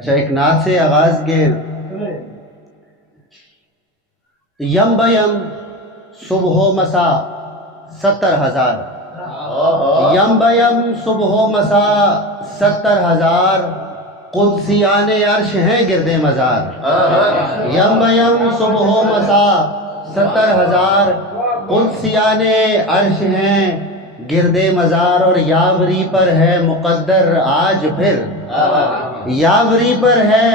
اچھا، ایک نعت سے آغاز کے یم بیم صبح و مسا 70,000، یم بیم صبح و مسا 70,000 قدسیان عرش ہیں گرد مزار، یم بیم صبح و مسا 70,000 قدسیان عرش ہیں گرد مزار، اور یاوری پر ہے مقدر آج پھر، یاوری پر ہے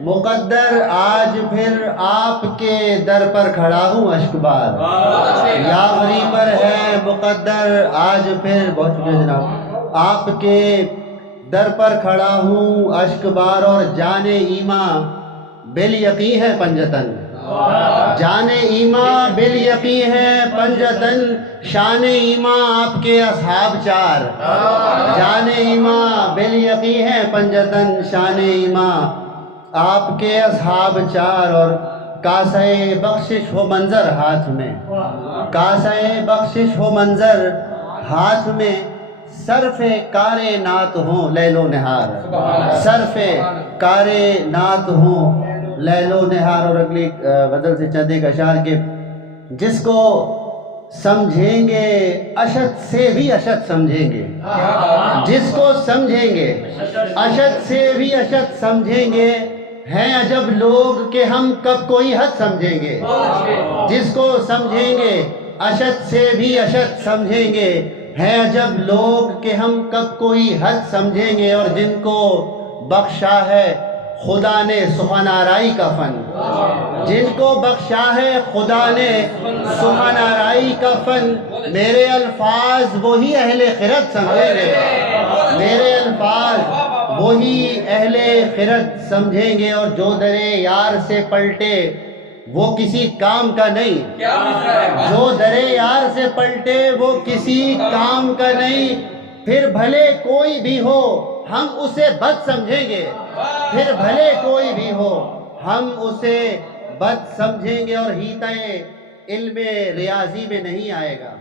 مقدر آج پھر آپ کے در پر کھڑا ہوں اشک بار، یاوری پر ہے مقدر آج پھر، بہت شکریہ جناب، آپ کے در پر کھڑا ہوں اشک بار، اور جان ایمان بال یقین ہے پنجتن، جان ایمان بال یقین ہے پنجتن، شان ایمان آپ کے اصحاب چار، جان ایمان بال یقین ہے پنجتن، شان ایمان آپ کے اصحاب چار، اور کاسہ بخشش ہو منظر ہاتھ میں، کاسہ بخشش ہو منظر ہاتھ میں، صرف کار نات ہوں لیل و نہار، صرف کار نات ہوں لیل و نہار۔ اور اگلی غزل سے چند ایک اشعار کے جس کو سمجھیں گے اشد سے بھی اشد سمجھیں گے، جس کو سمجھیں گے اشد سے بھی اشد سمجھیں گے، ہیں عجب لوگ کہ ہم کب کوئی حد سمجھیں گے، جس کو سمجھیں گے اشد سے بھی اشد سمجھیں گے، ہیں عجب لوگ کہ ہم کب کوئی حد سمجھیں گے، اور جن کو بخشا ہے خدا نے سخن آرائی کا فن، جن کو بخشا ہے خدا نے سخن آرائی کا فن، میرے الفاظ وہی اہل خرد سمجھیں گے، میرے الفاظ وہی اہل خرد سمجھیں گے، اور جو درے یار سے پلٹے وہ کسی کام کا نہیں، جو درے یار سے پلٹے وہ کسی کام کا نہیں، پھر بھلے کوئی بھی ہو ہم اسے بد سمجھیں گے، پھر بھلے کوئی بھی ہو ہم اسے بد سمجھیں گے، اور ہیتہ علم ریاضی میں نہیں آئے گا،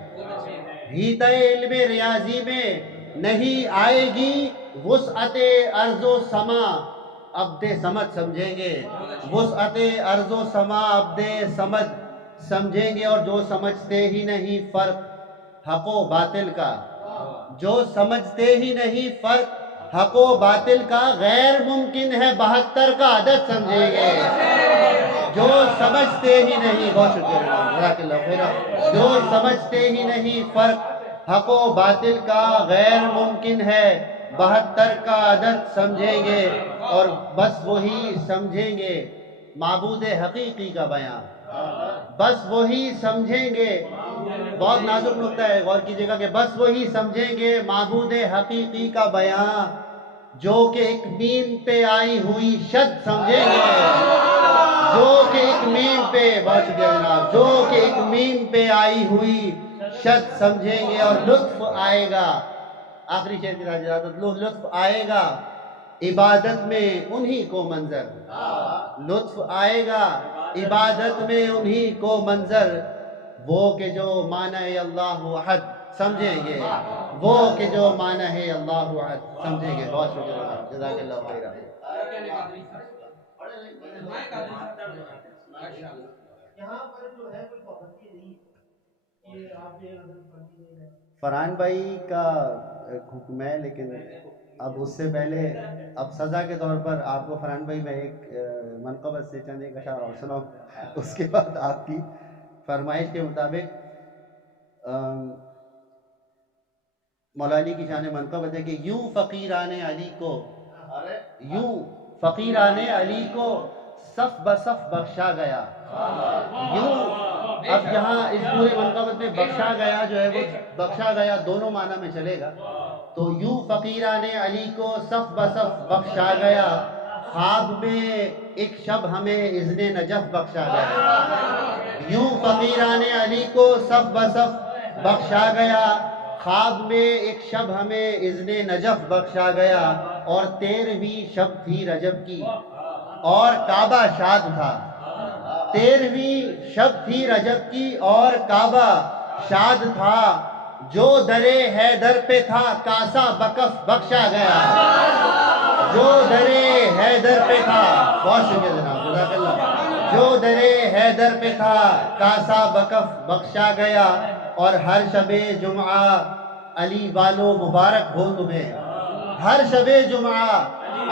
ہیتہ علم ریاضی میں نہیں آئے گی، وسعت ارض و سما عبد صمد سمجھیں گے، وسعت ارض و سما عبد صمد سمجھیں گے، اور جو سمجھتے ہی نہیں فرق حق و باطل کا، جو سمجھتے ہی نہیں فرق حق و باطل کا، غیر ممکن ہے 72 کا عدد سمجھیں گے، جو سمجھتے ہی نہیں، بہت شکریہ جزاک اللہ خیر، جو سمجھتے ہی نہیں فرق حق و باطل کا، غیر ممکن ہے 72 کا عدد سمجھیں گے، اور بس وہی سمجھیں گے معبود حقیقی کا بیان، بس وہی سمجھیں گے، بہت نازک نکتہ ہے غور کیجئے گا، کہ بس وہی سمجھیں گے معبود حقیقی کا بیان، جو کہ ایک میم پہ آئی ہوئی شد سمجھیں گے، جو کہ ایک میم پہ، بہت شکریہ جناب، جو کہ ایک میم پہ آئی ہوئی شد سمجھیں گے، اور لطف آئے گا، آخری شعر کی اجازت، لطف آئے گا عبادت میں انہی کو منظر، لطف آئے گا عبادت میں انہی کو منظر، وہ کہ جو معنی اللہ احد سمجھیں گے، وہ کہ جو معنی ہے اللہ احد سمجھیں گے۔ بہت شکریہ، جزاک اللہ خیر۔ فرحان بھائی کا حکم ہے، لیکن اب اس سے پہلے اب سزا کے طور پر آپ کو فرحان بھائی میں ایک منقبت سے چند ایک اشعار اور سناؤں، اس کے بعد آپ کی فرمائش کے مطابق مولا علی کی شان منقبت ہے کہ یوں فقیران علی کو، یوں فقیران علی کو صف بصف بخشا گیا، یوں، اب یہاں اس پورے منقبت میں بخشا گیا جو ہے وہ بخشا گیا دونوں معنی میں چلے گا، تو یوں فقیران علی کو صف بصف بخشا گیا، خواب میں ایک شب ہمیں اذن نجف بخشا گیا، یوں فقیران علی کو صف بصف بخشا گیا، خواب میں ایک شب ہمیں اذن نجف بخشا گیا، اور 13ویں شب تھی رجب کی اور کعبہ شاد تھا، 13ویں شب تھی رجب کی اور کعبہ شاد تھا، جو درے حیدر پہ تھا کاسا بکف بخشا گیا، جو درے حیدر پہ تھا، بہت شکریہ جناب، جزاک اللہ، جو درے حیدر پہ تھا کاسا بکف بخشا گیا، اور ہر شب جمعہ علی والو مبارک ہو تمہیں، ہر شب جمعہ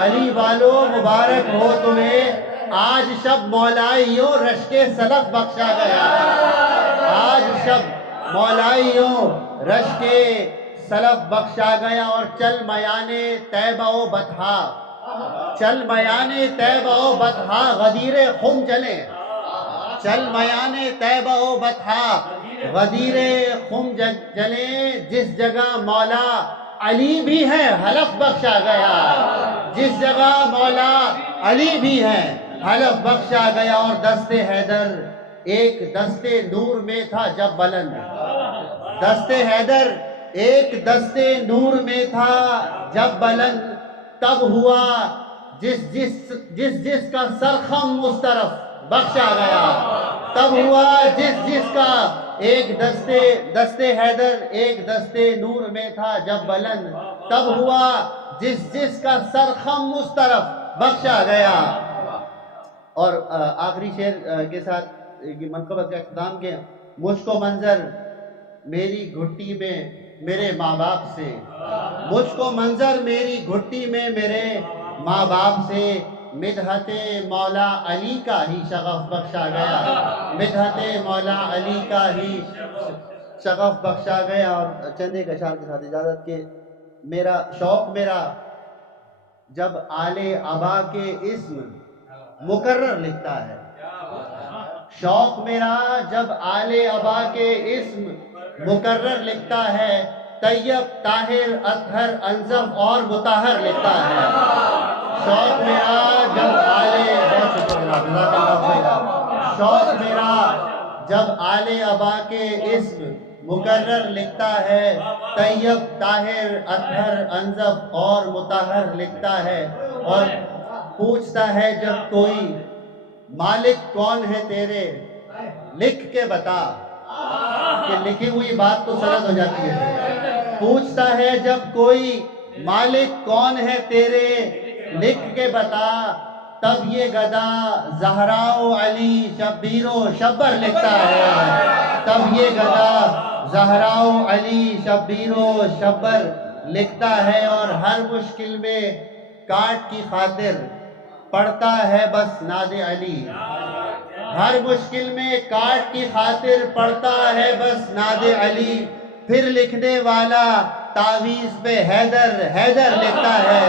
علی والو مبارک ہو تمہیں، آج شب مولائیوں رشک سلف بخشا گیا، آج شب مولائیوں رشک سلف بخشا گیا، اور چل میان طیبہ و بطحا، چل میان طیبہ و بطحا غدیر خم چلے، چل میان طیبہ و بطحا غدیر خم چلے، جس جگہ مولا علی بھی ہے حلف بخشا گیا، جس جگہ مولا علی بھی ہے حلف بخشا گیا، اور دست حیدر ایک دست نور میں تھا جب بلند، دست حیدر ایک دست نور میں تھا جب بلند، تب ہوا جس کا سرخم مسترف بخشا گیا، تب ہوا جس کا ایک دست حیدر ایک دست نور میں تھا جب بلند، تب ہوا جس کا سرخم مسترف بخشا گیا۔ اور آخری شعر کے ساتھ منقبت کا اختتام کیا، مجھ کو منظر میری گھٹی میں میرے ماں باپ سے، مجھ کو منظر میری گھٹی میں میرے ماں باپ سے، مدحت مولا علی کا ہی شغف بخشا گیا، مدحت مولا علی کا ہی شغف بخشا گیا۔ اور چند ایک اشعار کے ساتھ اجازت کے، میرا شوق میرا جب آل ابا کے اسم مکرر لکھتا ہے، شوق میرا جب آل ابا کے اسم مکرر لکھتا ہے، طیب طاہر اطہر انظف اور مطہر لکھتا ہے، شوق میرا جب شوق میرا جب آل ابا کے اسم مکرر لکھتا ہے، طیب طاہر اطہر انظف اور مطہر لکھتا ہے، اور پوچھتا ہے جب کوئی مالک کون ہے تیرے لکھ کے بتا، کہ لکھی ہوئی بات تو سند ہو جاتی ہے، پوچھتا ہے جب کوئی مالک کون ہے تیرے لکھ کے بتا، تب یہ گدا زہرا و علی شبیر و شبر لکھتا ہے، تب یہ گدا زہرا و علی شبیر و شبر لکھتا ہے، اور ہر مشکل میں کاٹ کی خاطر پڑھتا ہے بس ناد علی، ہر مشکل میں کاٹ کی خاطر پڑھتا ہے بس ناد علی، پھر لکھنے والا تعویذ پہ حیدر حیدر لکھتا ہے،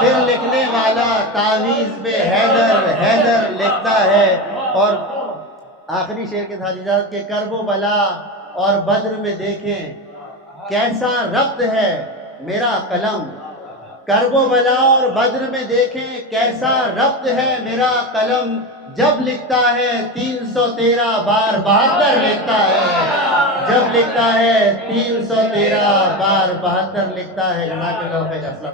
پھر لکھنے والا تعویذ پہ حیدر حیدر لکھتا ہے۔ اور آخری شعر کے ساتھ اجازت کے، کرب و بلا اور بدر میں دیکھیں کیسا ربط ہے میرا قلم، کرب و بلا اور بدر میں دیکھیں کیسا ربط ہے میرا قلم، جب لکھتا ہے 313 بار 72 لکھتا ہے، جب لکھتا ہے 313 بار 72 لکھتا ہے۔ جزاک اللہ خیر۔